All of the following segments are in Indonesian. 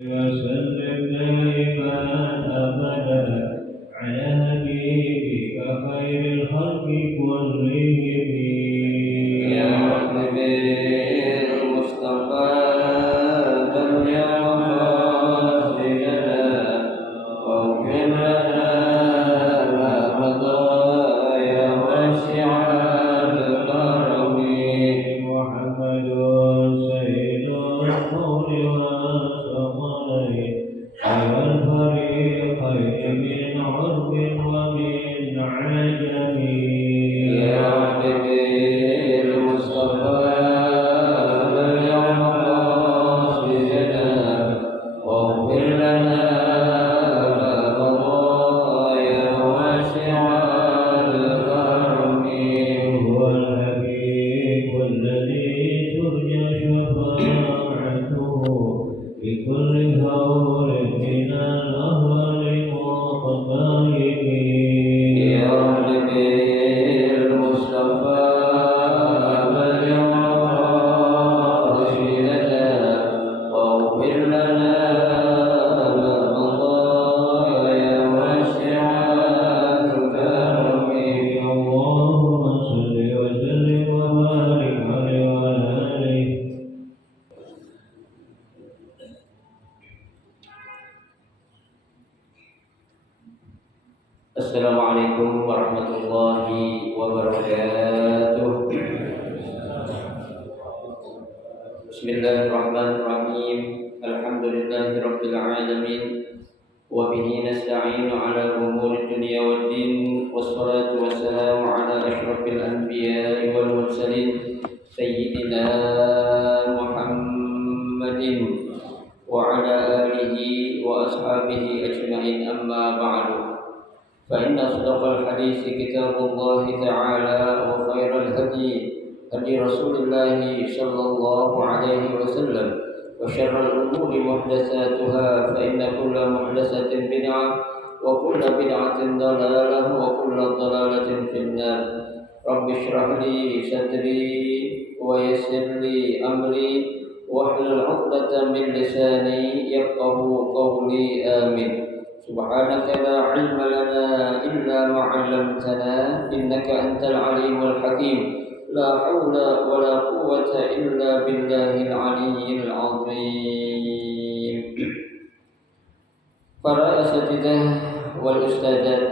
وسلم دائما أبدا على حبيبك خير الخلق كلهم يا حبيبي المصطفى بلغ مقاصدنا واغفر لنا ما مضى يا واسع الكرم محمد سيد القول والثقلين على الفريقين من عرب ومن عجم يا حبيبي المصطفى بلغ مقاصدنا واغفر لنا ما مضى يا واسع الكرم هو الحبيب الذي ترجى شفاعته في كل هول من الأهوال والمطايب يا حبيبي المصطفى بلغ مقاصدنا واغفر لنا ما مضى يا واسع الكرم اللهم صل وسلم وبارك عليه وعلى آله. Assalamualaikum warahmatullahi wabarakatuh. Bismillahirrahmanirrahim. Alhamdulillahi rabbil alamin. Wa bihi nasta'inu ala umuri dunya waddin. Wassalatu wassalamu ala asyrafil anbiya'i wal mursalin sayyidina Muhammadin wa ala alihi wa ashabihi ajma'in, amma ba'du. فإن أصدق الحديث كتاب الله تعالى وخير الهدي هدي رسول الله صلى الله عليه وسلم وشر الأمور محدثاتها فإن كل محدثة بدعة وكل بدعة ضلالة وكل ضلالة في النار. رب اشرح لي صدري ويسر لي أمري واحلل عقدة من لساني يفقه قولي آمين. سبحانك لا علم لنا إلا ما علمتنا إنك أنت العليم الحكيم. لا حول ولا قوة إلا بالله العلي العظيم. Para asatidzah wal ustadzat,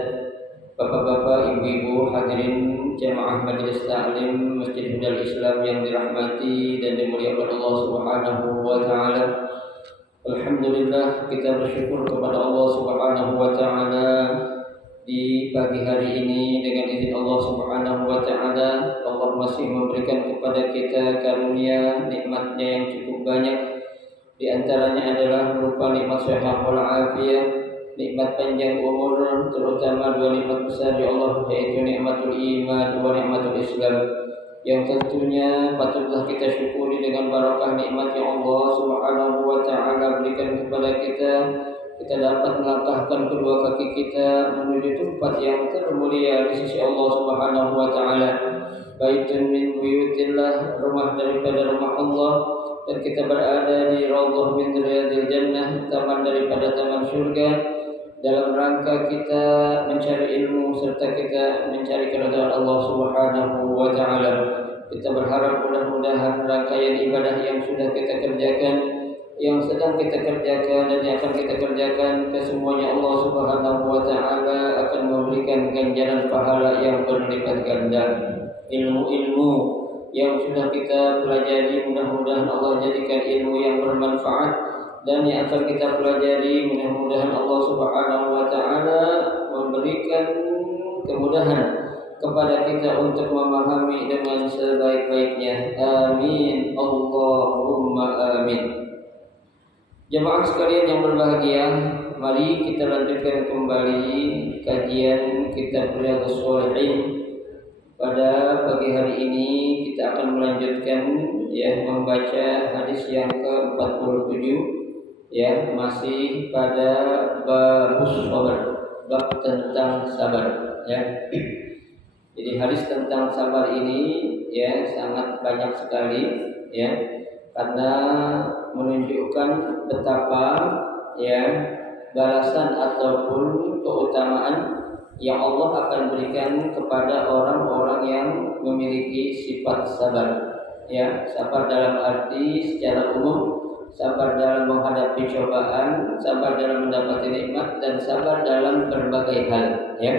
bapak-bapak, ibu-ibu, hadirin jamaah majelis taklim Masjid Hudal Islam yang dirahmati dan dimuliakan Allah Subhanahu wa taala. Alhamdulillah, kita bersyukur kepada Allah Subhanahu wa taala di pagi hari ini. Dengan izin Allah Subhanahu wa taala, Allah masih memberikan kepada kita karunia nikmatnya yang cukup banyak. Di antaranya adalah berupa nikmat sehat wal afiyah, nikmat panjang umur, terutama dua nikmat besar di Allah, yaitu nikmatul iman wa nikmatul Islam, yang tentunya patutlah kita syukuri dengan barakah nikmat yang Allah Subhanahu wa taala berikan kepada kita. Kita dapat melangkahkan kedua kaki kita menuju tempat yang termulia di sisi Allah Subhanahu wa taala. Baitun min buyutillah, rumah daripada rumah Allah, dan kita berada di raudhah min riyadil jannah, taman daripada taman surga, dalam rangka kita mencari ilmu serta kita mencari keridhaan Allah Subhanahu wa taala. Kita berharap mudah-mudahan rangkaian ibadah yang sudah kita kerjakan, yang sedang kita kerjakan, dan yang akan kita kerjakan, kesemuanya Allah Subhanahu wa taala akan memberikan ganjaran pahala yang berlipat ganda. Ilmu-ilmu yang sudah kita pelajari, mudah-mudahan Allah jadikan ilmu yang bermanfaat, dan yang akan kita pelajari, mudah-mudahan Allah Subhanahu wa taala memberikan kemudahan kepada kita untuk memahami dengan sebaik-baiknya. Amin, Allahumma amin. Jemaah sekalian yang berbahagia, mari kita lanjutkan kembali kajian kitab Riyadhus Shalihin. Pada pagi hari ini kita akan melanjutkan membaca hadis yang ke-47, masih pada babus sabar, bab tentang sabar, Jadi hadis tentang sabar ini sangat banyak sekali, karena menunjukkan betapa ya balasan ataupun keutamaan yang Allah akan berikan kepada orang-orang yang memiliki sifat sabar. Ya, sabar dalam arti secara umum, sabar dalam menghadapi cobaan, sabar dalam mendapati nikmat, dan sabar dalam berbagai hal. Ya,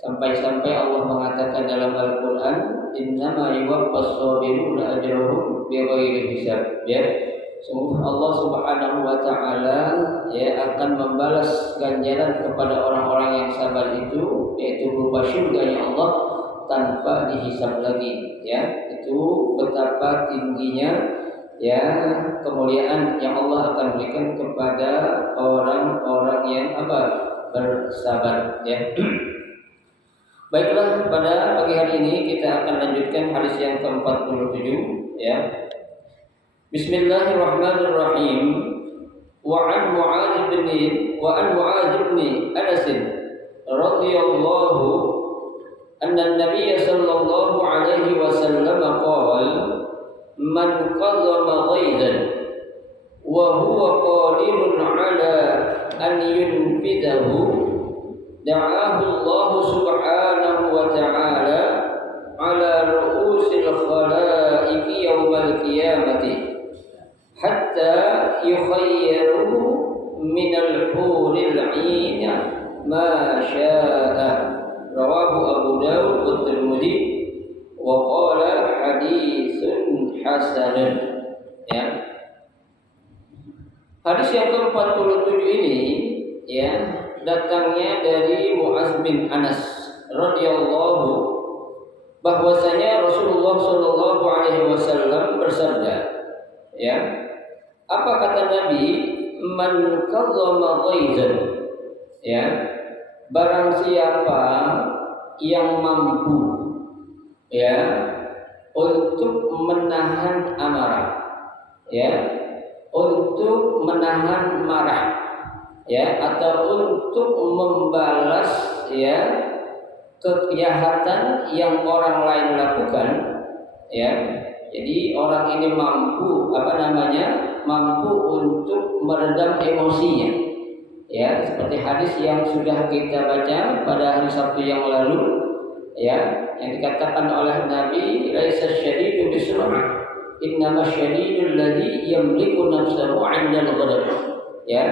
sampai-sampai Allah mengatakan dalam Al-Quran, Innama yuwaffas sabiruna ajrahum bighairi hisab. Ya, sungguh Allah Subhanahu wa taala ya akan membalas ganjaran kepada orang-orang yang sabar itu, yaitu berupa surganya Allah tanpa dihisab lagi. Ya, itu betapa tingginya ya kemuliaan yang Allah akan berikan kepada orang-orang yang bersabar. Ya. Baiklah, pada pagi hari ini kita akan lanjutkan hadis yang ke-47 ya. Bismillahirrahmanirrahim. Wa an Mu'adz bin Anas radhiyallahu anna an-nabiy sallallahu alaihi wasallam qala man qadama ghaizan wa huwa qadirun ala an yunfidahu da'ahu Allah subhanahu wa ta'ala ala ru'usil khalaiqi yawmal qiyamati hatta yukhayyaruhu minal huril 'ain ma syaa. Rawahu Abu Dawud wa Tirmidzi wa qala haditsun hasanun. Ya. Hadis yang ke-47 ini ya datangnya dari Mu'adz bin Anas radhiyallahu bahwasanya Rasulullah sallallahu alaihi wasallam bersabda, ya. Apa kata Nabi? Man qadama ghaizan. Ya. Barang siapa yang mampu ya untuk menahan amarah, ya, untuk menahan marah, ya, atau untuk membalas ya kejahatan yang orang lain lakukan, ya. Jadi orang ini mampu mampu untuk meredam emosinya, ya, seperti hadis yang sudah kita baca pada hari Sabtu yang lalu, ya, yang dikatakan oleh Nabi, laisa syadidu bisra'ah, innama syadidul ladzi yamliku nafsahu 'indal ghadab. Ya,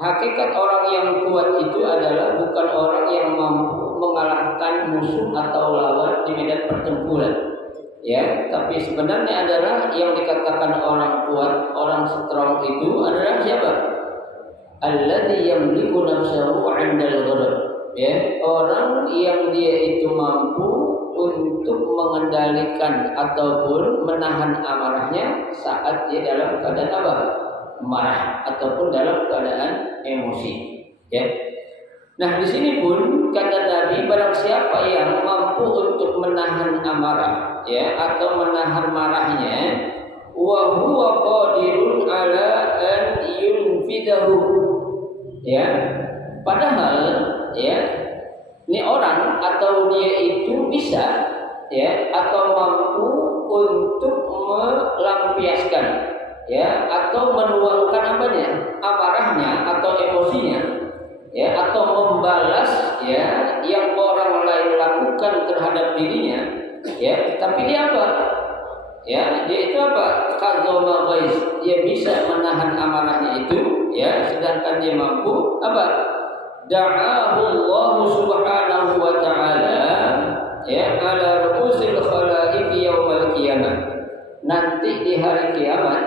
hakikat orang yang kuat itu adalah bukan orang yang mampu mengalahkan musuh atau lawan di medan pertempuran. Ya, tapi sebenarnya adalah yang dikatakan orang kuat, orang strong itu adalah siapa? Alladzi yamliku nafsahu 'indal ghadab. Ya, orang yang dia itu mampu untuk mengendalikan ataupun menahan amarahnya saat dia dalam keadaan marah ataupun dalam keadaan emosi. Ya. Nah, di sini pun kata Nabi, barang siapa yang mampu untuk menahan amarah, ya, atau menahan marahnya, wa huwa qadirun ala an yunfidahu. Ya. Padahal ya ini orang atau dia itu bisa ya atau mampu untuk melampiaskan ya atau menuangkan amarahnya atau emosinya ya atau membalas ya yang orang lain lakukan terhadap dirinya ya, tapi dia ya dia itu qadama ghaiz, dia bisa menahan amarahnya itu ya, sedangkan dia mampu da'ahu Allah subhanahu wa ta'ala ya ala ru'usil khalaiqi yaumal qiyamah. Nanti di hari kiamat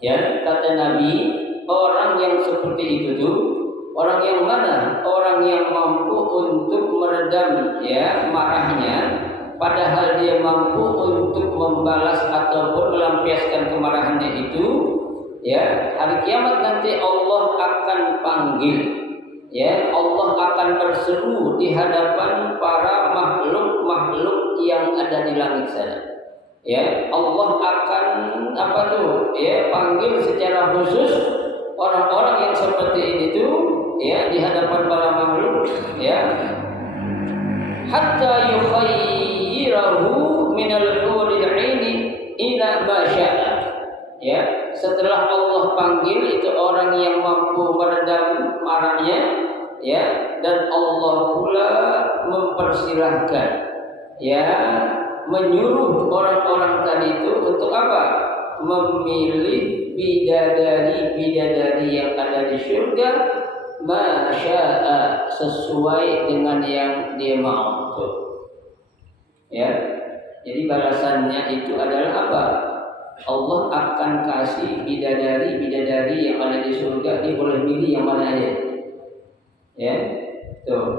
ya kata Nabi, orang yang seperti itu tuh orang yang mana? Orang yang mampu untuk meredam ya marahnya, padahal dia mampu untuk membalas ataupun melampiaskan kemarahannya itu ya, hari kiamat nanti Allah akan panggil ya, Allah akan berseru di hadapan para makhluk-makhluk yang ada di langit sana. Ya, Allah akan ya, panggil secara khusus orang-orang yang seperti ini tuh ya di hadapan para makhluk ya. Hatta yukhayyirahu minal huril 'aini ila ma syaa. Ya, setelah Allah panggil itu orang yang mampu meredam marahnya, ya, dan Allah pula mempersilahkan, ya, menyuruh orang-orang tadi itu untuk apa? Memilih bidadari yang ada di surga, masya'a, sesuai dengan yang dia mau. Ya, jadi balasannya itu adalah apa? Allah akan kasih bidadari yang ada di surga, dia boleh milih yang mana aja. Ya, tuh.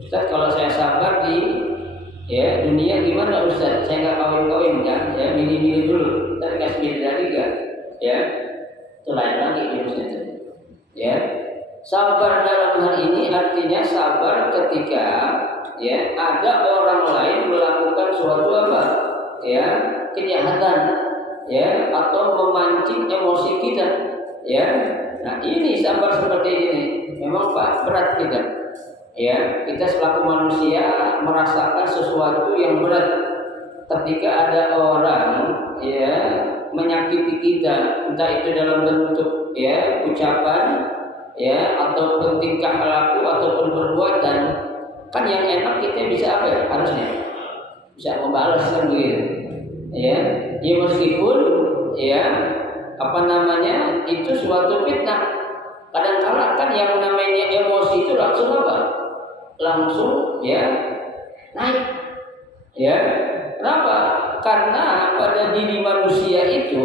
Ustaz, kalau saya sabar di dunia gimana Ustaz? Saya nggak kawin kan? Ya, milih dulu. Ntar kasih bidadari kan? Ya, itu lain lagi Ustaz. Ya, sabar dalam hal ini artinya sabar ketika ya ada orang lain melakukan suatu apa? Ya, kejahatan. Ya, atau memancing emosi kita, ya. Nah, ini sabar seperti ini memang Pak berat kita, ya. Kita selaku manusia merasakan sesuatu yang berat ketika ada orang, ya, menyakiti kita, entah itu dalam bentuk, ya, ucapan, ya, ataupun tingkah laku ataupun perbuatan. Kan yang enak kita bisa apa ya? Harusnya bisa membalas kan begitu. Ya meskipun ya itu suatu fitnah. Kadang-kala kan yang namanya emosi itu langsung apa? Langsung ya naik. Ya, kenapa? Karena pada diri manusia itu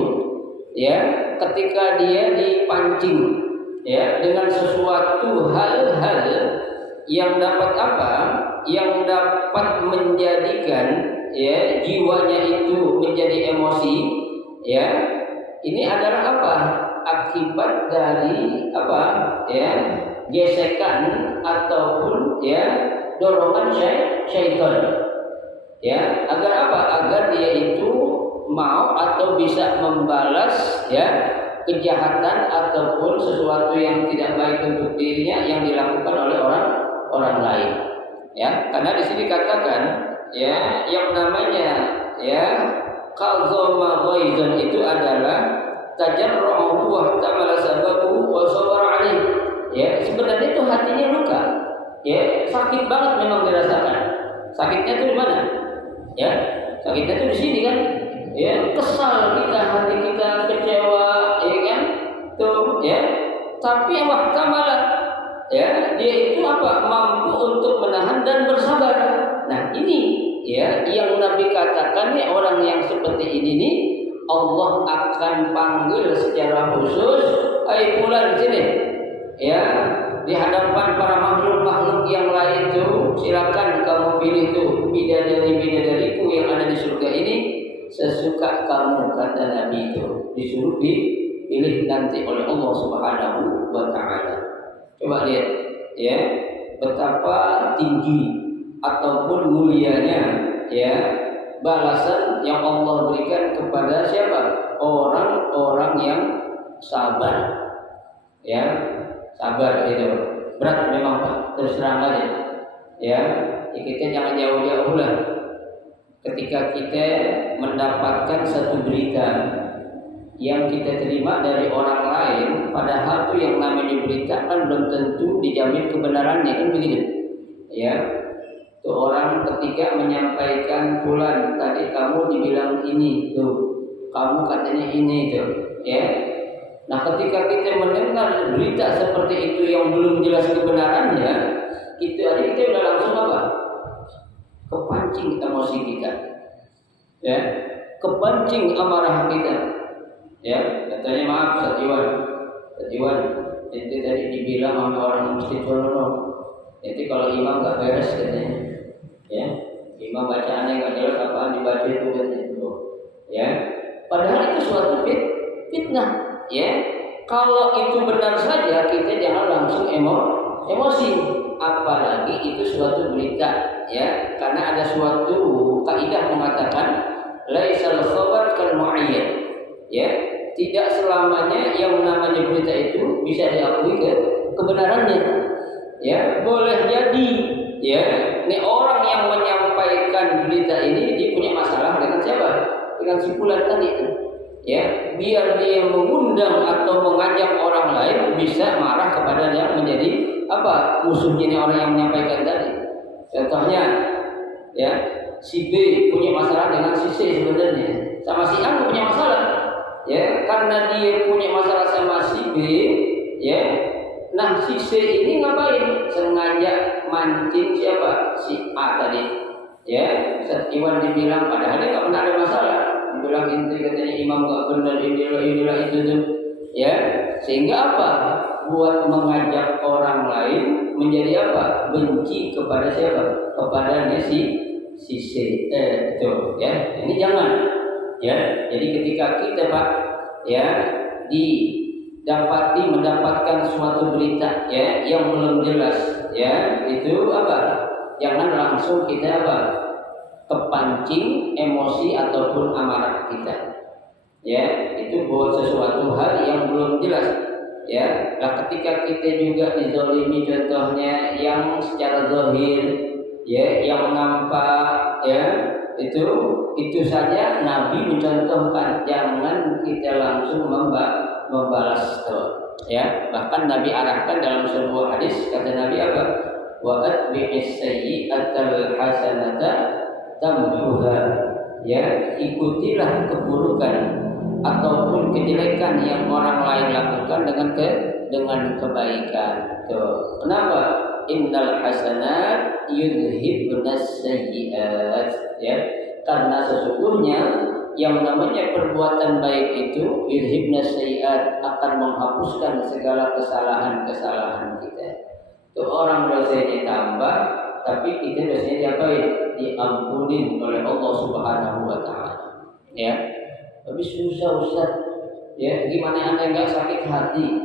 ya ketika dia dipancing ya dengan sesuatu hal-hal yang dapat apa? Yang dapat menjadikan ya jiwanya itu menjadi emosi, ya, ini adalah apa? Akibat dari apa? Ya, gesekan ataupun ya dorongan syaitan. Ya, agar apa? Agar dia itu mau atau bisa membalas ya kejahatan ataupun sesuatu yang tidak baik untuk dirinya yang dilakukan oleh orang lain. Ya, karena di sini katakan ya yang namanya ya qadzama ghaizan itu adalah tajarruhu wa tamala sababu wa sabar alaih. Ya, sebenarnya itu hatinya luka. Ya, sakit banget memang dirasakan. Sakitnya itu di mana? Ya, sakitnya itu di sini kan. Ya, kesal kita, hati kita kecewa, ya kan? Tuh, ya. Tapi wa tamala ya, dia itu apa? Mampu untuk menahan dan bersabar. Nah, ini ya yang Nabi katakan ya orang yang seperti ini nih Allah akan panggil secara khusus, "Hai fulan sini." Ya, di hadapan para makhluk-makhluk yang lain itu, silakan kamu pilih tuh bidadari-bidadariku yang ada di surga ini sesuka kamu, kata Nabi itu. Disuruh dipilih nanti oleh Allah Subhanahu wa taala. Coba lihat ya betapa tinggi ataupun mulianya ya balasan yang Allah berikan kepada siapa? Orang-orang yang sabar. Ya, sabar itu berat memang Pak, terus terang aja. Ya, kita jangan jauh-jauh lah. Ketika kita mendapatkan satu berita yang kita terima dari orang lain, padahal tuh yang namanya berita kan belum tentu dijamin kebenarannya, kan begitu. Ya, tuh orang ketika menyampaikan fulan tadi kamu dibilang ini tuh, kamu katanya ini tuh, ya. Nah, ketika kita mendengar berita seperti itu yang belum jelas kebenarannya, kita udah langsung apa? Kepancing emosi kita, ya, kepancing amarah kita. Ya, katanya maaf Ustaz Iwan, itu tadi dibilang sama orang masjid Solo, jadi kalau imam nggak beres katanya, ya, imam bacaannya nggak jelas apaan dibaca itu katanya, ya, padahal itu suatu fitnah, ya. Kalau itu benar saja kita jangan langsung emosi, apalagi itu suatu berita, ya, karena ada suatu kaidah mengatakan laisal khabar kal mu'ayyan. Ya, tidak selamanya yang namanya berita itu bisa diakui kebenarannya. Ya, boleh jadi ya, ini orang yang menyampaikan berita ini dia punya masalah dengan siapa? Dengan si fulan tadi itu. ya, biar dia mengundang atau mengajak orang lain bisa marah kepada yang menjadi apa musuhnya ini orang yang menyampaikan tadi. Contohnya, ya, si B punya masalah dengan si C sebenarnya, sama si A punya masalah, ya, karena dia punya masalah sama si B, ya. Nah, si C ini ngapain? Sengaja mancing siapa? Si A tadi, ya. Iwan dibilang padahal dia nggak pernah ada masalah. Bilang inti katanya imam gak benar, inilah itu tuh, ya, sehingga apa? Buat mengajak orang lain menjadi apa? Benci kepada siapa? Kepada si C itu, ya. Ini jangan, ya. Jadi ketika kita Pak, ya, mendapatkan suatu berita, ya, yang belum jelas, ya, itu apa? Jangan langsung kita apa? Kepancing emosi ataupun amarah kita, ya, itu buat sesuatu hal yang belum jelas, ya. Nah, ketika kita juga dizalimi contohnya yang secara zahir, ya, yang nampak, ya, itu saja Nabi mencontohkan, jangan kita langsung membalas tuh, ya. Bahkan Nabi arahkan dalam sebuah hadis, kata Nabi apa? Wa atbi'is sayyi'atal hasanata tamhuha, ya, ikutilah keburukan ataupun kejelekan yang orang lain lakukan dengan kebaikan. Tuh. Kenapa? Innal hasanat yudhibnas sayyi'at, ya. Karena sesungguhnya yang namanya perbuatan baik itu yudhibnas sayyi'at, akan menghapuskan segala kesalahan-kesalahan kita. Tuh, orang dosanya tambah, tapi kita dosanya diapain? Diampunin oleh Allah Subhanahu wa taala. Ya. Tapi susah Ustaz. Ya, gimana Anda enggak sakit hati?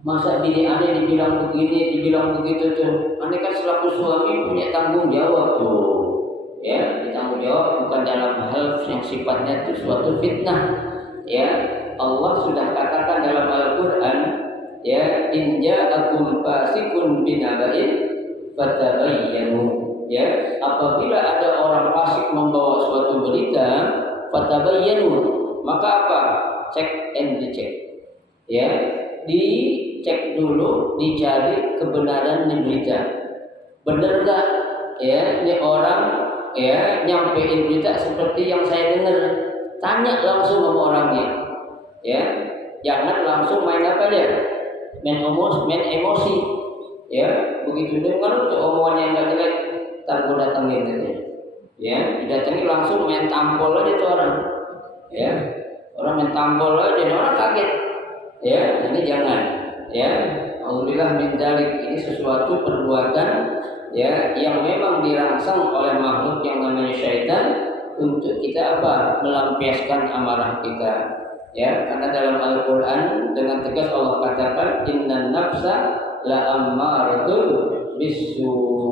Masa bini Anda dibilang begini, dibilang begitu tuh. Anda kan selaku suami punya tanggung jawab tuh. Ya, tanggung jawab bukan dalam hal yang sifatnya itu suatu fitnah. Ya, Allah sudah katakan dalam Al-Qur'an, ya, in ja'akum fasiqun binaba'in fatabayyanu. Ya, apabila ada orang fasik membawa suatu berita, fatabayyanu, maka apa? Cek and recheck. Ya, dicek dulu, dicari kebenaran berita. Benar enggak? Ya, ini orang, ya, nyampein berita seperti yang saya dengar. Tanya langsung sama orangnya. Ya, jangan langsung main apa aja? Main emosi. Ya, begitu dengar tuh omongan yang enggak jelek, ntar gue datengin gitu, ya, didatangi langsung main tampol aja tuh orang, ya, orang main tampol aja, orang kaget, ya, ini jangan, ya, alhamdulillah min dzalik, ini sesuatu perbuatan, ya, yang memang dirangsang oleh makhluk yang namanya syaitan untuk kita apa? Melampiaskan amarah kita, ya, karena dalam Al-Quran dengan tegas Allah katakan innan nafsa la ammaratun bisu'.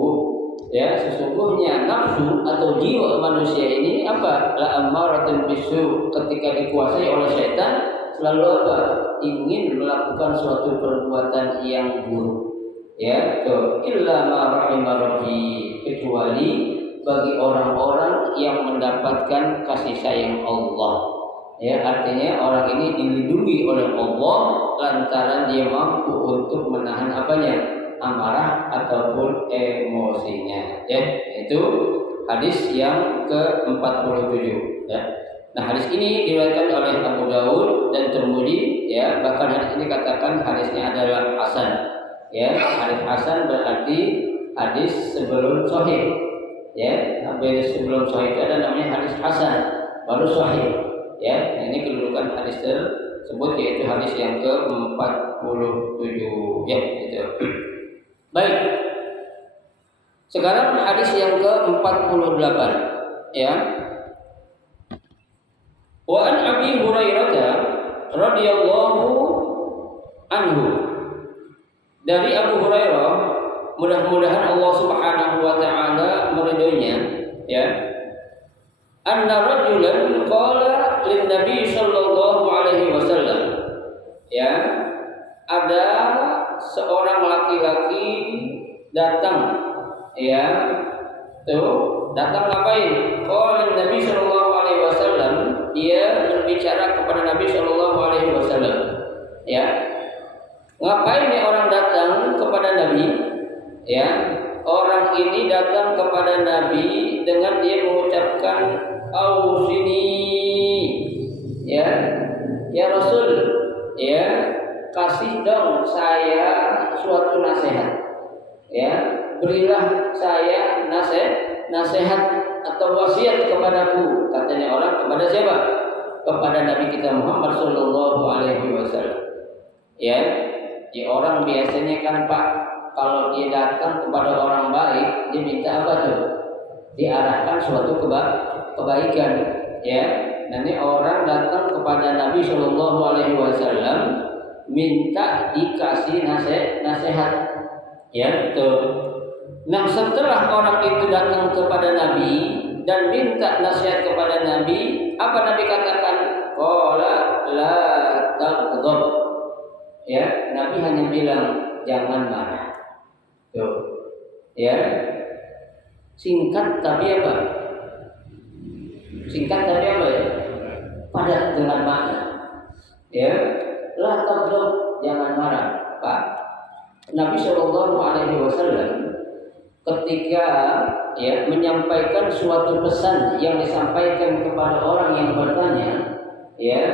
Ya, sesungguhnya nafsu atau jiwa manusia ini apa? La ammaratun bisu', ketika dikuasai oleh syaitan selalu apa? Ingin melakukan suatu perbuatan yang buruk. Ya, tuh, illa ma rahimah rabbi, kecuali bagi orang-orang yang mendapatkan kasih sayang Allah. Ya, artinya orang ini dilindungi oleh Allah lantaran dia mampu untuk menahan apanya? Amarah ataupun emosinya, ya. Itu hadis yang ke-47, ya. Nah, hadis ini diriwayatkan oleh Abu Daud dan Tirmidzi, ya. Bahkan hadis ini katakan hadisnya adalah hasan, ya. Hadis hasan berarti hadis sebelum sahih, ya. Hadis sebelum sahih itu ada namanya hadis hasan, baru sahih, ya. Nah, ini kedudukan hadis tersebut yaitu hadis yang ke-47, ya, gitu. Baik. Sekarang hadis yang ke-48, ya. Wa an Abi Hurairah radhiyallahu anhu. Dari Abu Hurairah, mudah-mudahan Allah Subhanahu wa taala meridhoinya, ya. Anna rajulan qala lin Nabi sallallahu alaihi wasallam. Ya. Ada seorang laki-laki datang, ya, tuh, datang ngapain? Qala Nabi sallallahu alaihi wasallam, dia berbicara kepada Nabi Shallallahu Alaihi Wasallam. Ya, ngapain nih orang datang kepada Nabi? Ya, orang ini datang kepada Nabi dengan dia mengucapkan ausini, ya Rasul, ya kasih dong saya suatu nasihat, ya berilah saya nasihat atau wasiat kepadaku. Katanya orang kepada siapa? Kepada Nabi kita Muhammad Shallallahu Alaihi Wasallam. Ya orang biasanya kan Pak, kalau dia datang kepada orang baik, dia minta apa tuh? Diarahkan suatu kebaikan. Ya, nanti orang datang kepada Nabi Shallallahu Alaihi Wasallam minta dikasih nasihat. Ya, tuh. Nah, setelah orang itu datang kepada Nabi dan minta nasihat kepada Nabi, apa Nabi katakan? Qala la taghdab. Ya, Nabi hanya bilang jangan marah. Tuh. Ya. Singkat tapi apa? Singkat tapi apa ya? Padat dengan makna. Ya, la taghdab, jangan marah, Pak. Nabi Shallallahu Alaihi Wasallam ketika ya menyampaikan suatu pesan yang disampaikan kepada orang yang bertanya, ya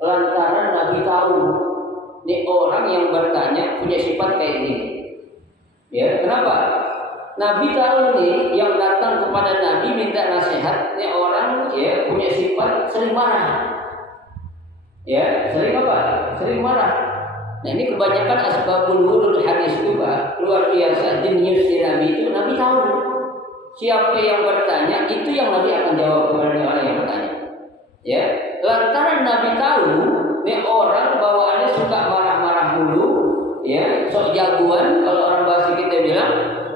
lantaran Nabi tahu nih orang yang bertanya punya sifat kayak ini. Ya, kenapa? Nabi tahu nih yang datang kepada Nabi minta nasihat, nih orang ya punya sifat sering marah. Ya, sering apa? Sering marah. Nah, ini kebanyakan asbabul wurud hadis itu Pak, luar biasa jenius di Nabi itu. Nabi tahu siapa yang bertanya, itu yang Nabi akan jawab kepada orang yang bertanya. Ya, lantaran Nabi tahu nih orang bawaannya suka marah-marah dulu, ya, sok jagoan kalau orang bahasa kita bilang,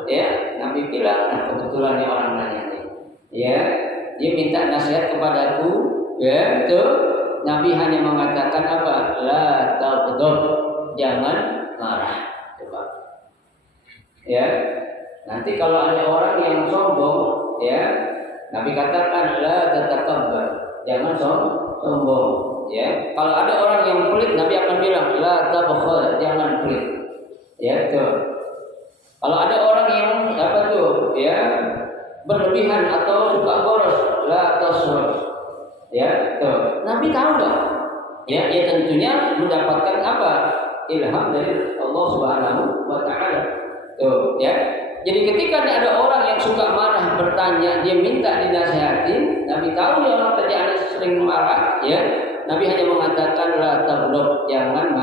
ya, Nabi bilang, nah kebetulan nih orang nanya nih, ya, dia minta nasihat kepadaku, ya, itu Nabi hanya mengatakan apa? La taghdab, jangan marah, coba. Ya, nanti kalau ada orang yang sombong, ya, Nabi katakan la tatakabbar, jangan sombong. Ya, kalau ada orang yang pelit, Nabi akan bilang la tabkhal, jangan pelit. Ya, tuh. Kalau ada orang yang apa tuh, ya, berlebihan atau suka boros, la tasraf. Ya, tuh. Nabi tahu enggak? Ya, tentunya mendapatkan apa? Ilham dari Allah Subhanahu wa taala. Tuh, ya. Jadi ketika ada orang yang suka marah bertanya, dia minta dinasihatin, Nabi tahu ya orang kerjaannya sering marah, ya. Nabi hanya mengatakan la taghdab, jangan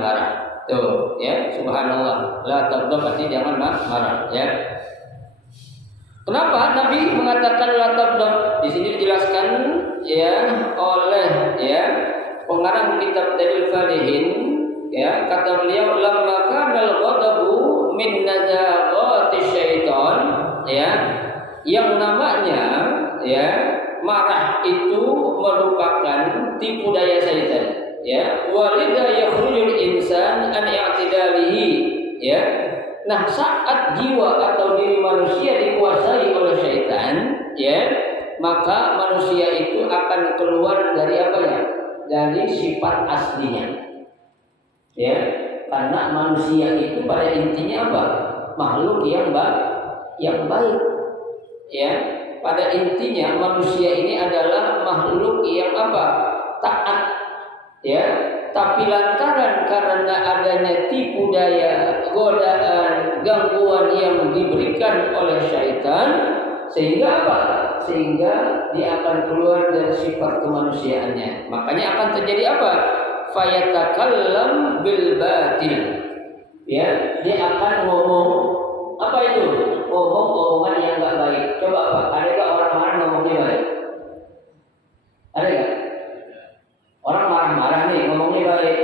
marah. Tuh, ya, subhanallah. La taghdab artinya jangan marah, ya. Kenapa Nabi mengatakan la taghdab? Di sini dijelaskan ya oleh ya pengarang kitab Dalil Falihin, ya, kata beliau lamma kana al-ghadabu min nazagati syaitan, ya, yang namanya ya marah itu merupakan tipu daya syaitan, ya, walidha yakhrujul insan an i'tidalihi, ya. Nah, saat jiwa atau diri manusia dikuasai oleh syaitan, ya, maka manusia itu akan keluar dari apa ya? Dari sifat aslinya. Ya, karena manusia itu pada intinya apa? Makhluk yang baik. Ya, pada intinya manusia ini adalah makhluk yang apa? Taat. Ya, tapi lantaran karena adanya tipu daya, godaan, gangguan yang diberikan oleh syaitan, sehingga apa? Sehingga dia akan keluar dari sifat kemanusiaannya. Makanya akan terjadi apa? Fayatakallam bil batil. Ya, dia akan ngomong apa itu? Ngomong-ngomongan yang enggak baik. Coba Pak, ada enggak orang marah ngomongnya baik? Ada enggak? Orang marah-marah nih ngomongnya baik.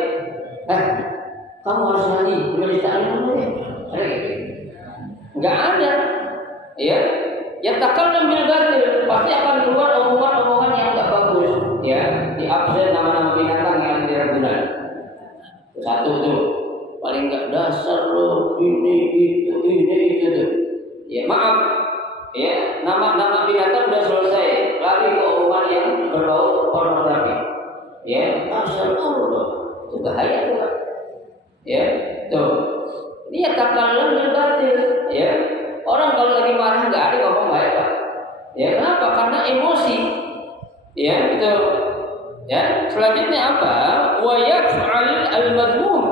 Kamu harus lagi udah ditanya namanya. Ada enggak? Enggak ada. Ya. Ya takallam bil batil, pasti akan keluar omongan-omongan yang enggak bagus. Ya, di absen nama-nama binatang yang tidak guna. Satu tuh, paling enggak dasar lo ini itu tuh. Ya maaf, Ya, nama binatang sudah selesai, lagi ke omongan yang berbau pornografi. Ya, Astagfirullah, itu bahaya juga. Ya, tuh. Ini ya takalan yang batil. Ya, orang kalau lagi marah nggak ada ngomong baik Pak. Ya, kenapa? Karena emosi. Ya, itu. Ya, selanjutnya apa? Wa yaf'al al-madhmum.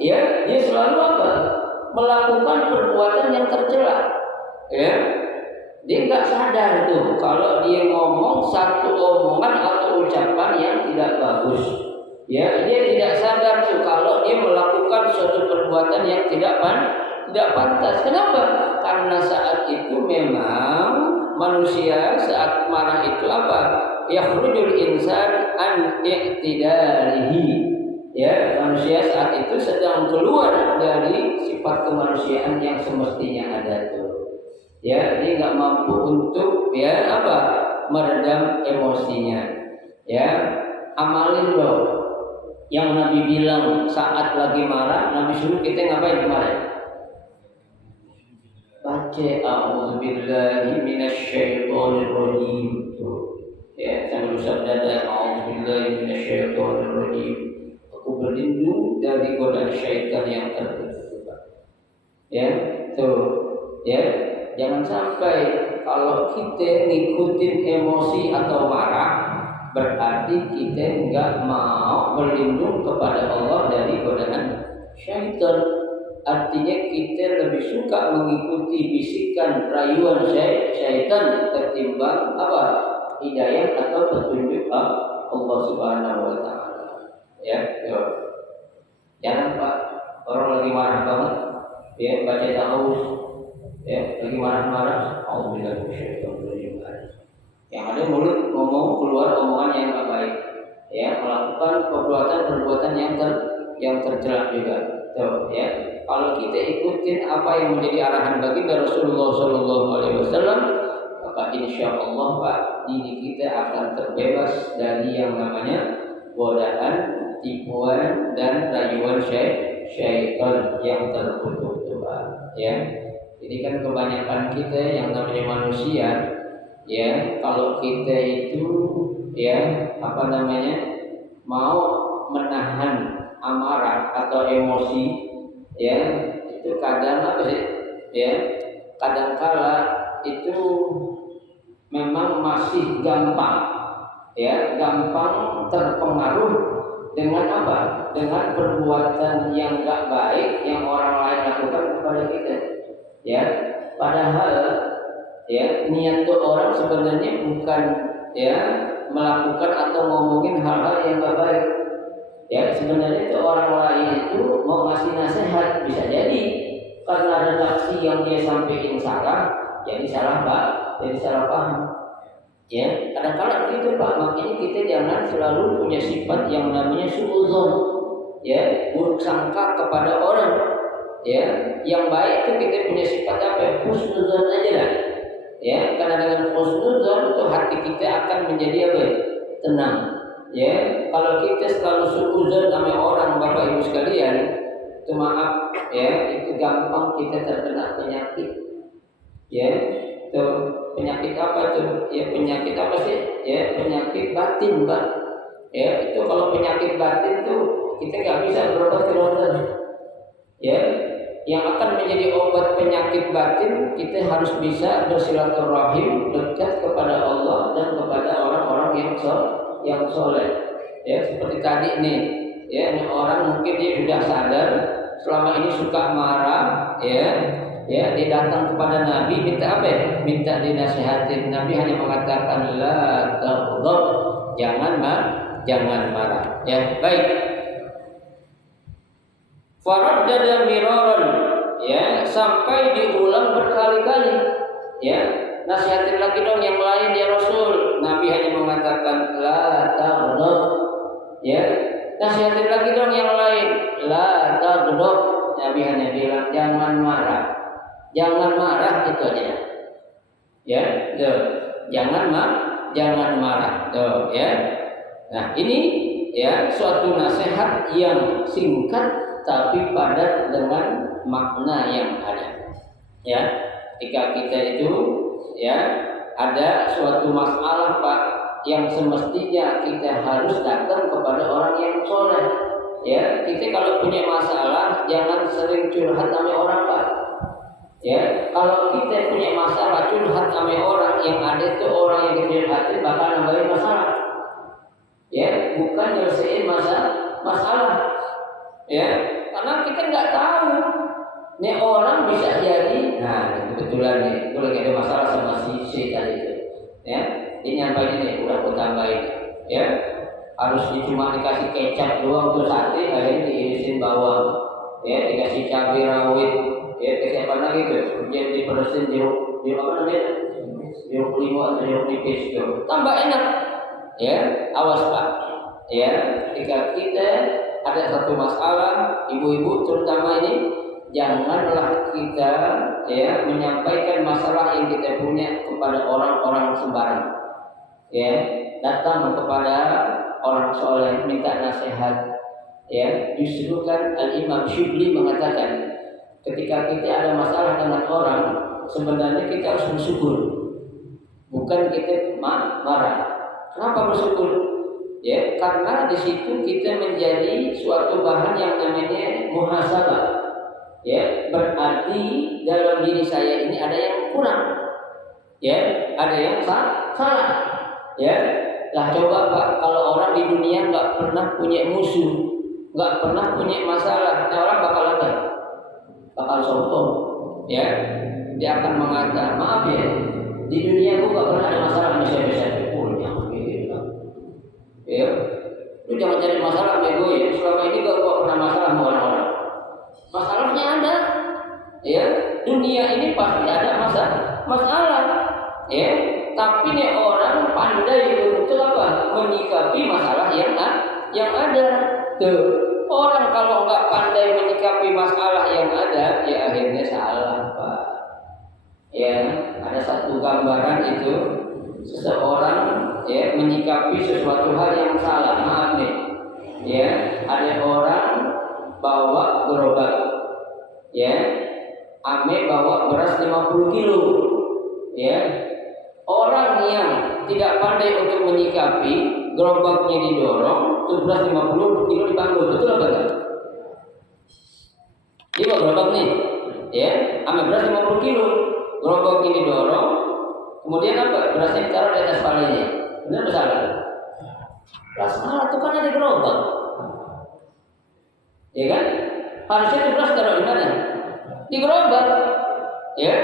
Ya, dia selalu apa? Melakukan perbuatan yang tercela. Ya, dia nggak sadar tuh kalau dia ngomong satu omongan atau ucapan yang tidak bagus. Ya, dia tidak sadar tuh kalau dia melakukan suatu perbuatan yang tidak pantas. Kenapa? Karena saat itu memang manusia saat marah itu apa? Yakhrujul insan an i'tidalihi. Ya, manusia saat itu sedang keluar dari sifat kemanusiaan yang semestinya ada tuh. Ya, dia nggak mampu untuk ya apa? Meredam emosinya. Ya, amalin dong. Yang Nabi bilang saat lagi marah, Nabi suruh kita ngapain kemarin? Baca a'udzubillahi minasyaitonir rajim. Ya, sambil sabda a'udzubillahi minasyaitonir rajim. Aku berlindung dari godaan syaitan yang terkutuk. Ya, tuh. Ya, jangan sampai kalau kita ngikutin emosi atau marah, berarti kita nggak mau berlindung kepada Allah dari godaan syaitan. Artinya kita lebih suka mengikuti bisikan rayuan syaitan ketimbang apa? Hidayah atau petunjuk Allah Subhanahu wa taala. Ya, yo. Jangan Pak, orang lagi marah banget, ya baca ta'awuz, ya lagi marah-marah, auzubillahi minasyaitonir rajim. Yang ada mulut ngomong keluar omongan yang tidak baik, ya melakukan perbuatan yang tercela juga. Tuh, ya kalau kita ikutin apa yang menjadi arahan baginda Rasulullah SAW, maka insya Allah Pak, diri kita akan terbebas dari yang namanya godaan, tipuan dan rayuan syaitan yang terkutuk tuh Pak. Ya, ini kan kebanyakan kita yang namanya manusia. Ya, kalau kita itu ya apa namanya mau menahan amarah atau emosi, ya itu kadang apa sih? Ya, kadangkala itu memang masih gampang, ya gampang terpengaruh dengan apa? Dengan perbuatan yang gak baik yang orang lain lakukan kepada kita. Ya, padahal ya niat tuh orang sebenarnya bukan ya melakukan atau ngomongin hal-hal yang gak baik. Ya sebenarnya itu orang lain itu mau ngasih nasihat, bisa jadi karena ada redaksi yang dia sampaikan salah, jadi salah Pak, jadi salah paham. Ya kadang-kadang gitu Pak, makanya kita jangan selalu punya sifat yang namanya suudzon, ya buruk sangka kepada orang. Ya yang baik itu kita punya sifat apa? Husnuzon aja lah. Ya, karena dengan husnuzon itu hati kita akan menjadi apa? Tenang. Ya, kalau kita selalu suudzon sama orang Bapak Ibu sekalian, itu maaf ya, itu gampang kita terkena penyakit. Ya, itu penyakit apa tuh? Ya penyakit apa sih? Ya penyakit batin, Pak. Ya, itu kalau penyakit batin tuh kita nggak bisa berobat ke. Ya, yang akan menjadi obat penyakit batin, kita harus bisa bersilaturahim dekat kepada Allah dan kepada orang-orang yang soleh. Ya seperti tadi nih, ya ini orang mungkin dia sudah sadar selama ini suka marah, ya dia datang kepada Nabi minta apa? Minta dinasihatin. Nabi hanya mengatakan la taghdab, jangan marah. Ya baik. Faraddada miraran, ya sampai diulang berkali-kali. Ya nasihatin lagi dong yang lain ya Rasul. Nabi hanya mengatakan la taghdab. Ya nasihatin lagi dong yang lain, la taghdab. Nabi hanya bilang jangan marah itu aja. Ya tuh, jangan marah tuh ya. Nah ini ya suatu nasihat yang singkat tapi padat dengan makna yang ada. Ya, ketika kita itu ya ada suatu masalah Pak yang semestinya kita harus datang kepada orang yang soleh. Ya, kita kalau punya masalah jangan sering curhat sama orang Pak. Ya, kalau kita punya masalah curhat sama orang, yang ada itu orang yang kecil hati bakal nambahin masalah. Ya, bukan nyelesain masalah. Ya, karena kita nggak tahu nih orang bisa jadi. Nah, kebetulan nih, gue lagi ada masalah sama si tadi itu. Ya, ini nyampain ini udah gue tambahin. Ya, harus cuma dikasih kecap doang tuh sate, akhirnya diirisin bawang, ya dikasih cabai rawit, ya kasih apa lagi tuh, kemudian diperesin jeruk apa namanya, jeruk limau atau jeruk nipis tuh, tambah enak, ya awas Pak, ya ketika kita ada satu masalah, ibu-ibu terutama ini, janganlah kita ya menyampaikan masalah yang kita punya kepada orang-orang sembarang, ya datang kepada orang soleh minta nasihat. Ya, justru kan Al-Imam Syibli mengatakan ketika kita ada masalah dengan orang, sebenarnya kita harus bersyukur, bukan kita marah. Kenapa bersyukur? Ya, karena di situ kita menjadi suatu bahan yang namanya muhasabah. Ya, berarti dalam diri saya ini ada yang kurang. Ya, ada yang salah. Ya, lah coba Pak, kalau orang di dunia nggak pernah punya musuh, nggak pernah punya masalah, nah orang bakal apa? Bakal sombong, ya. Dia akan mengatakan, maaf ya, di dunia gua nggak pernah ada masalah sama siapa-siapa. Jangan gitu, ya. Lu jangan cari masalah sama gue ya. Selama ini gua pernah masalah sama orang-orang. Masalahnya ada, ya. Dunia ini pasti ada masalah, ya. Tapi nih orang pandai untuk apa? Menyikapi masalah yang ada. Tuh, orang kalau nggak pandai menyikapi masalah yang ada, ya akhirnya salah Pak. Ya, ada satu gambaran itu seseorang ya menyikapi sesuatu hal yang salah. Maaf nih, ya ada orang bawa gerobak, ya, ame bawa beras 50 kilo, ya. Orang yang tidak pandai untuk menyikapi, gerobaknya didorong, tuh beras 50 kilo dipanggul, betul apa enggak? Dia bawa gerobak nih, ya, ambil beras 50 kilo, gerobaknya didorong, kemudian apa? Berasnya ditaruh di atas palanya, benar atau salah? Salah, itu kan ada gerobak, ya kan? Harusnya itu beras taruh di mana? Di gerobak, ya.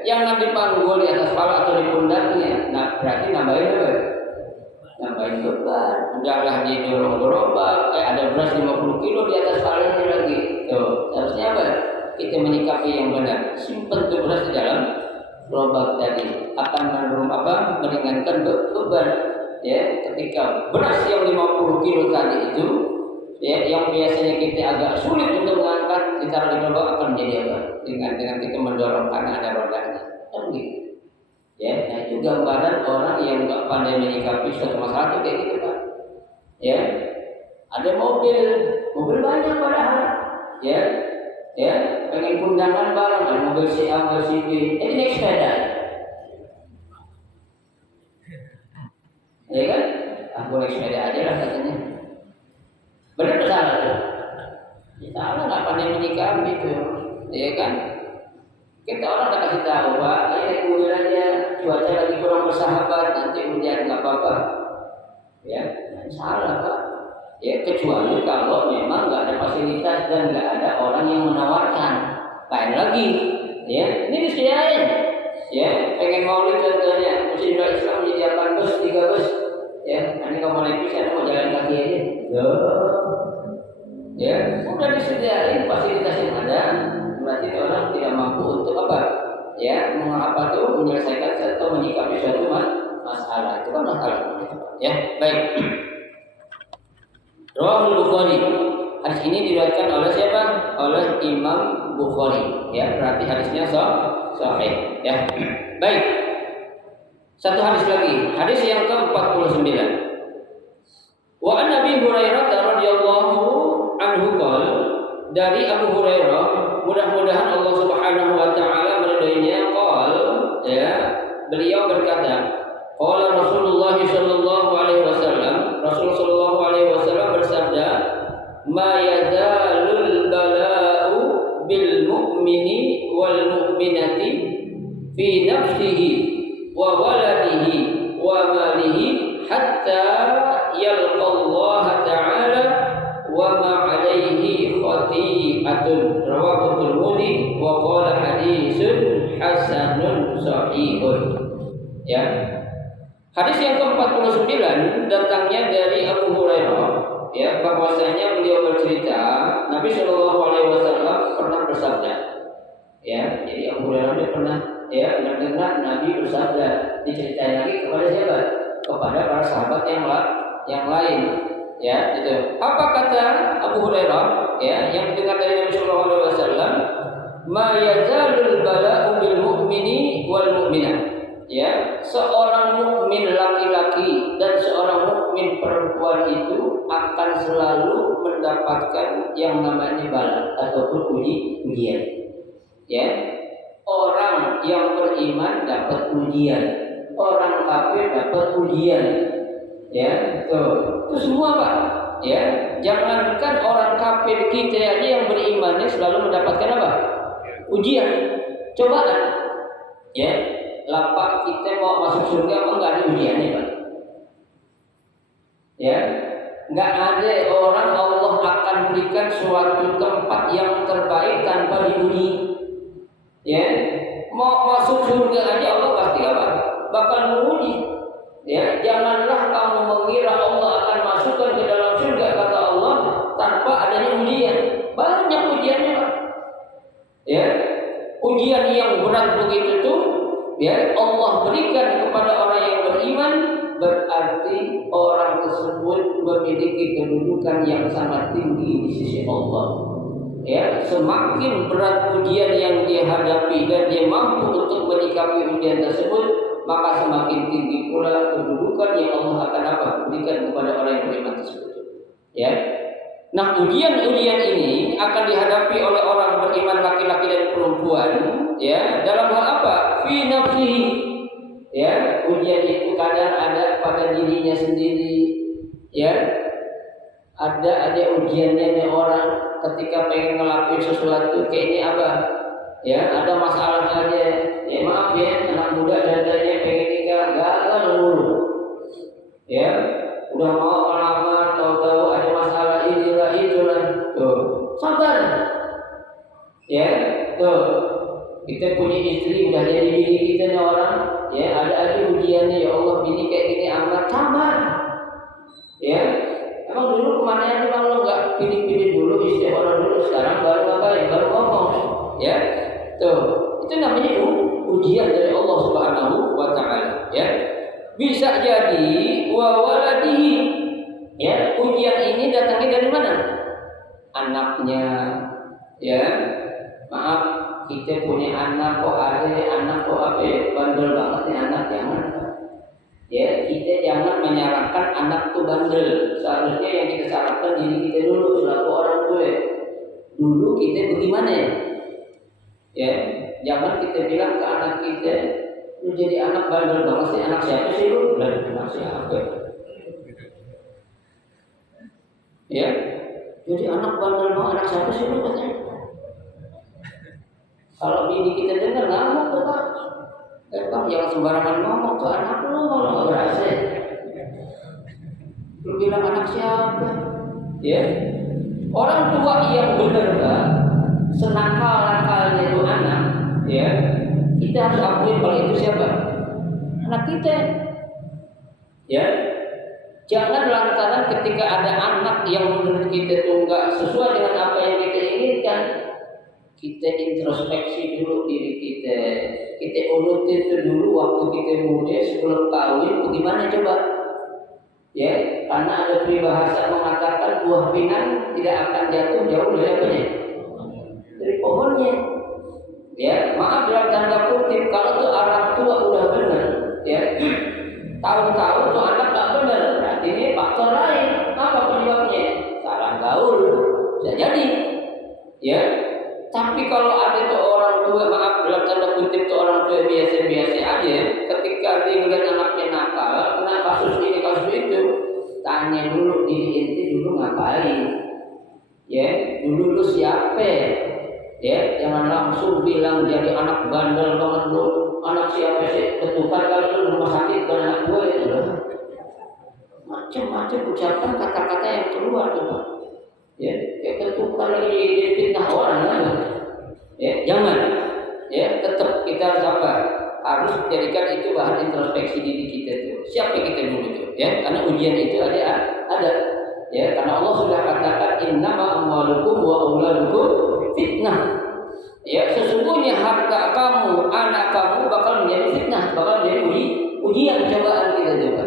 Yang nanti panggul di atas kepala atau di pundaknya, nah berarti nambahin apa? Nambahin beban. Udahlah didorong gerobak, ada beras 50 kilo di atas kepalanya lagi. Tuh, harusnya apa? Kita menyikapi yang benar. Simpen tuh beras di dalam gerobak tadi akan meringankan beban. Ya, ketika beras yang 50 kilo tadi itu, ya, yang biasanya kita agak sulit untuk mengangkat, ditaruh di gerobak akan menjadi apa? Dengan kita mendorong karena ada rodanya, kan gitu. Ya, nah itu gambaran orang yang nggak pandai menyikapi suatu masalah itu kayak gitu Pak. Ya, ada mobil banyak padahal, ya, pengen kundangan barang, ada mobil si A, mobil si B, ini naik sepeda, ya kan? Aku naik sepeda aja lah katanya. Benar atau salah tuh? Ya, salah, nggak pandai menyikapi itu, ya kan? Kita orang udah kasih tahu Pak, naik mobil aja, cuaca lagi kurang bersahabat, nanti hujan nggak apa-apa, ya, salah Pak. Ya kecuali kalau memang nggak ada fasilitas dan nggak ada orang yang menawarkan, lain lagi, ya. Ini disediain, ya. Pengen maulid contohnya, Muslim Islam menyediakan bus 3 bus, ya. Nanti kalau mau naik bis, ada mau jalan kaki aja. Ya, udah disediain fasilitas yang ada, berarti orang tidak mampu untuk apa? Ya, menyelesaikan atau menyikapi suatu masalah. Itu kan masalah, ya. Baik. Rawahul Bukhari. Hadis ini diriwayatkan oleh siapa? Oleh Imam Bukhari. Ya, berarti hadisnya sahih. Ya. Baik. Satu hadis lagi. Hadis yang ke-49. Wa an Abi Hurairah radhiyallahu anhu qala, dari Abu Hurairah, mudah-mudahan Allah Subhanahu wa taala meridainya, qala, ya, beliau berkata, qala Rasulullah sallallahu alaihi wasallam, Rasul sallallahu alaihi wasallam bersabda, ma yazalul bala'u bil mu'mini wal mu'minati fi nafsihi wa waladihi wa malihi hatta yalqa Allah ta'ala wa ma alaihi khati'atun. Rawahu Tirmidzi wa qala hadisun hasanun sahihun. Ya. Hadis yang ke-49 datangnya dari Abu Hurairah, ya, bahwasanya beliau bercerita Nabi Shallallahu alaihi wasallam pernah bersabda. Ya, jadi Abu Hurairah pernah ya mendengar Nabi bersabda, diceritain lagi kepada siapa? Kepada para sahabat yang lain. Ya, itu. Apa kata Abu Hurairah? Ya, yang didengar dari Nabi Shallallahu alaihi wasallam, ma yazalul bala'u bil mu'mini wal mu'minah. Ya, seorang mukmin laki-laki dan seorang mukmin perempuan itu akan selalu mendapatkan yang namanya bala ataupun ujian. Ya, orang yang beriman dapat ujian, orang kafir dapat ujian. Ya, itu semua Pak. Ya, jangankan orang kafir, kita aja yang beriman selalu mendapatkan apa? Ujian, cobaan. Ya. Lapak kita mau masuk surga enggak ada ujiannya Pak. Ya, enggak ada orang Allah akan berikan suatu tempat yang terbaik tanpa diuji. Ya, mau masuk surga aja Allah pasti apa? Bakal menguji. Ya, janganlah kamu mengira Allah akan masukkan ke dalam surga kata Allah tanpa adanya ujian. Banyak ujiannya Pak. Ya, ujian yang berat begitu tuh. Ya, Allah berikan kepada orang yang beriman, berarti orang tersebut memiliki kedudukan yang sangat tinggi di sisi Allah. Ya, semakin berat ujian yang dia hadapi dan dia mampu untuk menyikapi ujian tersebut, maka semakin tinggi pula kedudukan yang Allah akan berikan kepada orang yang beriman tersebut. Ya. Nah, ujian-ujian ini akan dihadapi oleh orang beriman laki-laki dan perempuan, ya, dalam hal apa? Fi nafsihi. Ya, ujian itu kadang ada pada dirinya sendiri, ya. Ada ujiannya nih orang ketika pengen ngelakuin sesuatu kayaknya apa? Ya, ada masalah aja. Ya maaf ya, anak muda dadanya pengen nikah gagal mulu. Ya, udah mau melamar tahu-tahu ada masalah inilah itulah. Tuh, sabar. Ya, tuh. Kita punya istri udah jadi bini kita nih orang, ya ada aja ujiannya, ya Allah bini kayak gini amat sabar. Ya, emang dulu kemana aja bang lo nggak pilih-pilih dulu istri orang dulu, sekarang baru ngapain? Baru ngomong. Ya, tuh itu namanya ujian dari Allah Subhanahu wa Ta'ala. Ya, bisa jadi wa waladihi. Ya, ujian ini datangnya dari mana? Anaknya. Ya, maaf. Kita punya anak kok bandel banget nih anak, jangan. Ya, kita jangan menyarankan anak tuh bandel. Seharusnya yang kita sarankan diri kita dulu selaku orang tua. Dulu kita bagaimana ya? Ya, jangan kita bilang ke anak kita, lu jadi anak bandel banget sih, anak siapa sih lu? Anak siapa? Ya, jadi anak bandel banget, anak siapa sih lu katanya? Kalau bini kita dengar ngamuk tuh Pak. Pak yang sembarangan ngomong tuh anak lu kalau nggak berhasil. Lu bilang anak siapa? Ya, orang tua yang benar Pak, senakal-nakalnya itu anak, ya kita harus akui kalau itu siapa? Anak kita. Ya, jangan lantaran ketika ada anak yang menurut kita tuh nggak sesuai dengan apa yang kita inginkan, kita introspeksi dulu diri kita urutin dulu waktu kita muda sebelum kawin, bagaimana coba? Ya, karena ada peribahasa mengatakan buah pinang tidak akan jatuh jauh dari apanya? Dari pohonnya. Ya, maaf dalam tanda kutip, kalau tuh orang tua udah benar, ya, tahu-tahu tuh anak tak benar, berarti ini faktor lain. Apa penyebabnya? Salah gaul, bisa jadi. Ya. Tapi kalau ada tuh orang tua, maaf dalam tanda kutip kutip itu orang tua biasa-biasa aja, ketika dia melihat anaknya nakal, kena kasus ini kasus itu, tanya dulu diri inti dulu ngapain, ya dulu lu siapa, ya jangan langsung bilang jadi anak bandel banget lu, anak siapa sih, ketukar kali lu rumah sakit bukan anak gue itu loh, macam-macam ucapan kata-kata yang keluar tuh Pak. Ya, ketukar lagi jadi fitnah orang kan? Ya, jangan. Ya, tetap kita harus jadikan itu bahan introspeksi diri kita itu. Siapa kita dulu itu? Ya, karena ujian itu ada. Ya, karena Allah sudah katakan innama amwalukum wa auladukum fitnah. Ya, sesungguhnya harta kamu, anak kamu bakal menjadi fitnah, bakal menjadi ujian cobaan kita juga.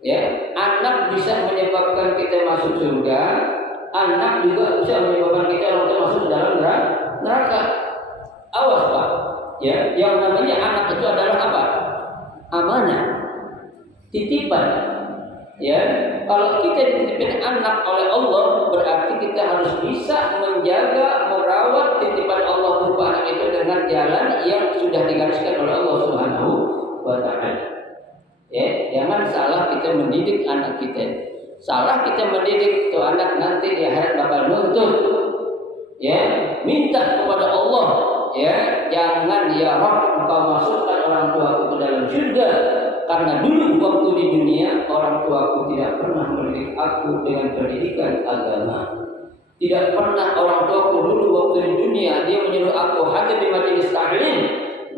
Ya, anak bisa menyebabkan kita masuk surga, anak juga bisa menyebabkan kita masuk dalam neraka. Awas Pak, ya, yang namanya anak itu adalah apa? Amanah, titipan. Ya, kalau kita dititipin anak oleh Allah, berarti kita harus bisa menjaga, merawat titipan Allah berupa anak itu dengan jalan yang sudah digariskan oleh Allah Subhanahu wa Ta'ala. Ya, jangan salah kita mendidik anak kita. Salah kita mendidik itu anak nanti di akhirat bakal nuntut. Ya, minta kepada Allah. Ya, jangan ya Rabb engkau masukkan orang tuaku ke dalam surga, karena dulu waktu di dunia orang tuaku tidak pernah mendidik aku dengan pendidikan agama. Tidak pernah orang tuaku dulu waktu di dunia dia menyuruh aku hadir di majelis taklim.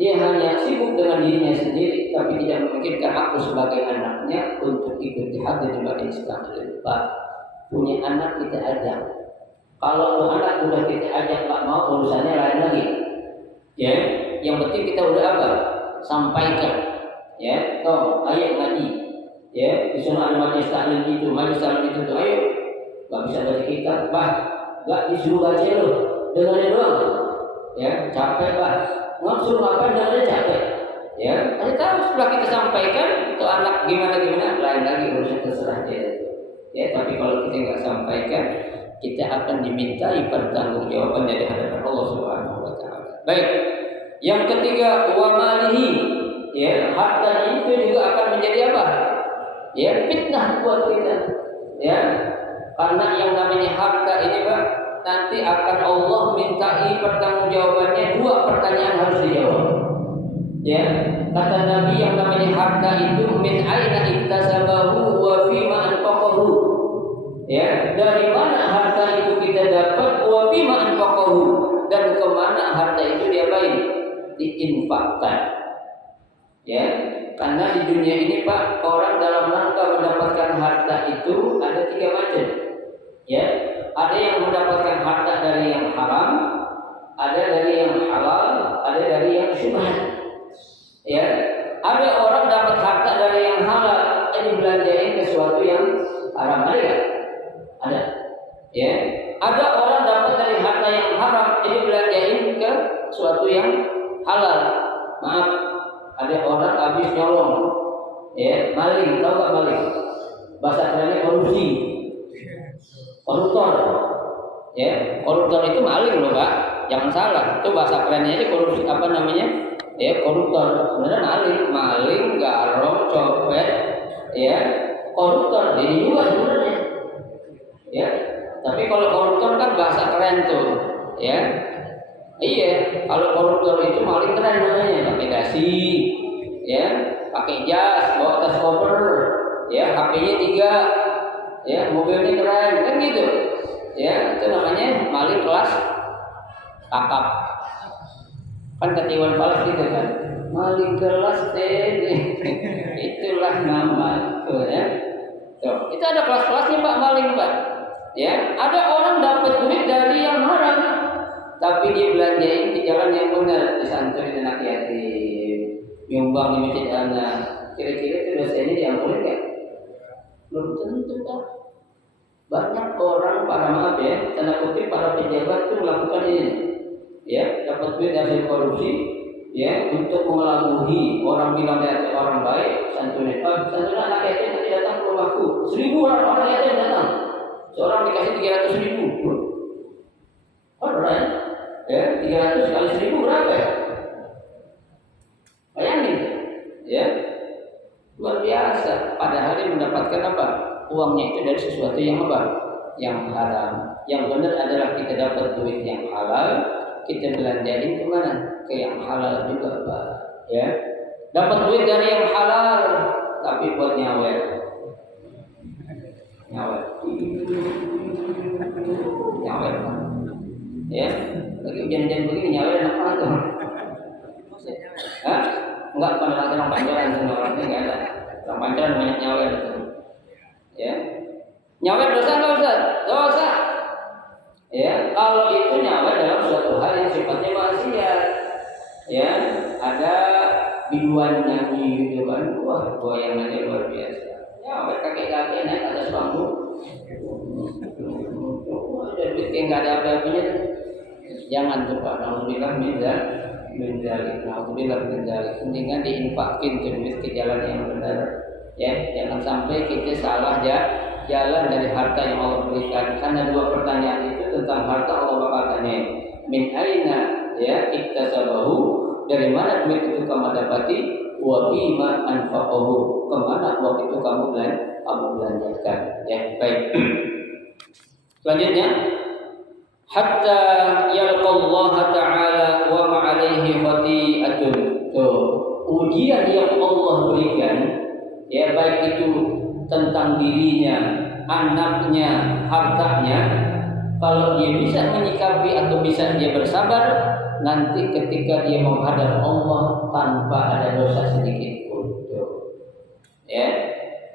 Dia hanya sibuk dengan dirinya sendiri, tapi tidak memikirkan aku sebagai anaknya untuk ikut hadir di majelis taklim. Pak, punya anak kita ajak. Kalau anak sudah kita ajak tak mau, urusannya lain lagi. Ya, yang penting kita udah apa? Sampaikan. Ya, toh, ayo ngaji. Ya, di sana ada majelis taklim itu, majelis taklim itu tuh, ayo. Gak bisa baca kitab, Pak. Gak disuruh baca loh, dengerin doang. Ya, capek Pak. Langsung apa dengerin capek. Ya, nanti tahu setelah kita sampaikan itu anak gimana lain lagi urusan terserah dia. Ya, tapi kalau kita nggak sampaikan, kita akan dimintai pertanggungjawaban dari hadapan Allah Subhanahu wa Ta'ala. Baik, yang ketiga wa malihi, ya harta itu juga akan menjadi apa? Ya fitnah buat kita. Ya, karena yang namanya harta ini Pak, nanti akan Allah mintai pertanggungjawabannya, dua pertanyaan harus dijawab. Ya, kata Nabi yang namanya harta itu min aina iktasabahu wa fima anfaqahu. Ya, dari mana harta itu kita dapat, wa fima anfaqahu, dan kemana harta itu diapain? Diinfakkan. Ya, karena di dunia ini Pak, orang dalam rangka mendapatkan harta itu ada tiga macam. Ya, ada yang mendapatkan harta dari yang haram, ada dari yang halal, ada dari yang syubhat. Ya, ada orang dapat harta dari yang halal, ini belanjain sesuatu yang haram, ada. Ya, ada orang dapat dari harta yang haram, ini belanjain ke sesuatu yang halal. Maaf, ada orang habis nyolong, ya maling, tahu gak maling? Bahasa kerennya korupsi, koruptor. Ya, koruptor itu maling loh Pak, jangan salah. Itu bahasa kerennya aja korupsi, apa namanya? Ya koruptor. Sebenarnya maling, garong, copet, ya koruptor. Jadi juga sebenarnya. Ya, tapi kalau koruptor kan bahasa keren tuh, ya. Iya, kalau koruptor itu maling keren namanya, pakai dasi, ya, pakai jas, bawa tas koper, ya, HP-nya 3, ya, mobilnya keren, kan gitu, ya, itu namanya maling kelas kakap, kan ketiwan falas gitu kan, maling kelas ini, itulah nama itu, ya, tuh, itu ada kelas-kelasnya Pak maling Pak, ya, ada orang dapat duit dari yang haram. Tapi dia belanjain di jalan yang benar, disantunin anak yatim, nyumbang di masjid anak. Kira-kira itu dosanya diampuni nggak? Belum tentu Pak. Banyak orang, para maaf ya, tanda kutip para pejabat itu melakukan ini, ya, dapat duit dari korupsi, ya, untuk mengelabui orang bilang dia orang baik, santunin. Santunin anak yatim nanti datang ke rumahku, 1000 orang yatim datang, seorang dikasih 300.000. Alright. Ya, 300 kali 1000 berapa ya? padahal dia mendapatkan apa? Uangnya itu dari sesuatu yang apa? Yang haram. Yang benar adalah kita dapat duit yang halal, kita belanjain kemana? Ke yang halal juga, Pak. Ya, dapat duit dari yang halal, tapi buat nyawer, Pak. Ya, lagi hujan-hujan begini nyawer apa tuh? Hah? Enggak, pada orang pancaran semua orangnya enggak ada. Orang pancaran banyak nyawer itu. Ya, nyawer dosa nggak Ustaz? Dosa. Ya, kalau itu nyawer dalam suatu hal yang sifatnya maksiat. Ya, ada biduan nyanyi gitu kan, wah goyangannya luar biasa. Nyawer kakek-kakek naik atas panggung. Udah bikin nggak ada apa-apanya. Jangan coba, alhamdulillah menjalik, mendingan diinfakin duit ke jalan yang benar. Ya, jangan sampai kita salah jalan dari harta yang Allah berikan. Karena dua pertanyaan itu tentang harta Allah bakal tanya. Min aina ya iktasabahu, dari mana duit itu kamu dapati? Wa bima anfaqahu, kemana waktu itu kamu belanjakan. Ya, baik. Selanjutnya, hatta yalqallaha ta'ala wa ma'alaihi khati'atun. Ujian yang Allah berikan, ya baik itu tentang dirinya, anaknya, hartanya, kalau dia bisa menyikapi atau bisa dia bersabar, nanti ketika dia menghadap Allah tanpa ada dosa sedikit pun. Ya,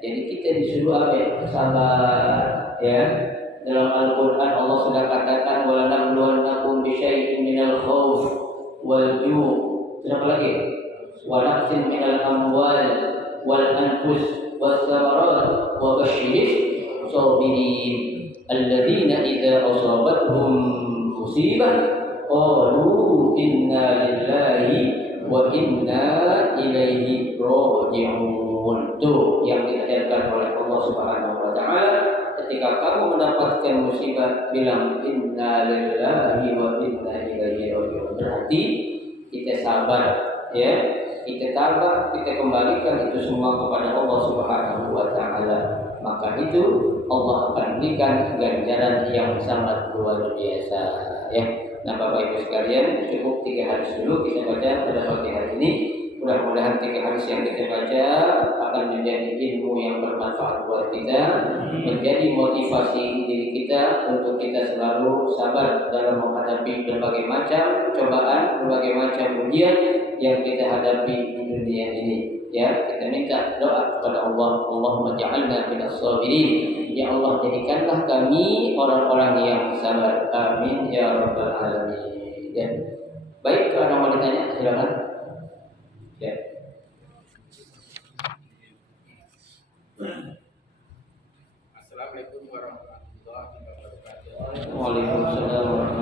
jadi kita disuruh apa? Sabar, ya. Dalam Al-Quran Allah sudah katakan wala nabluwannakum bisyai'in minal khauf wal ju'. Apa lagi? Wa naqsin minal amwal wal anfus was samarat wa basyiril sabirin alladzina idza asabatuhum musibah qalu inna lillahi wa inna ilaihi raji'un. Itu yang diajarkan oleh Allah Subhanahu wa taala. Ketika kamu mendapatkan musibah, bilang inna lillahi wa inna ilaihi raji'un. Berarti kita sabar, ya. Kita tabah, kita kembalikan itu semua kepada Allah Subhanahu wa taala. Maka itu Allah akan berikan ganjaran yang sangat luar biasa, ya. Nah, Bapak Ibu sekalian, cukup 3 hadis dulu kita baca pada pagi hari ini. Mudah-mudahan 3 hadis yang kita baca akan menjadi ilmu yang bermanfaat buat kita, menjadi motivasi diri kita untuk kita selalu sabar dalam menghadapi berbagai macam cobaan, berbagai macam ujian yang kita hadapi di dunia ini. Ya, kita minta doa kepada Allah, Allahumma ja'alna minas sabirin. Ya Allah, jadikanlah kami orang-orang yang sabar. Amin ya rabbal alamin. Ya. Baik, kalau ada mau ditanya silakan. Ya. Assalamualaikum warahmatullahi wabarakatuh. Waalaikumsalam warahmatullahi wabarakatuh.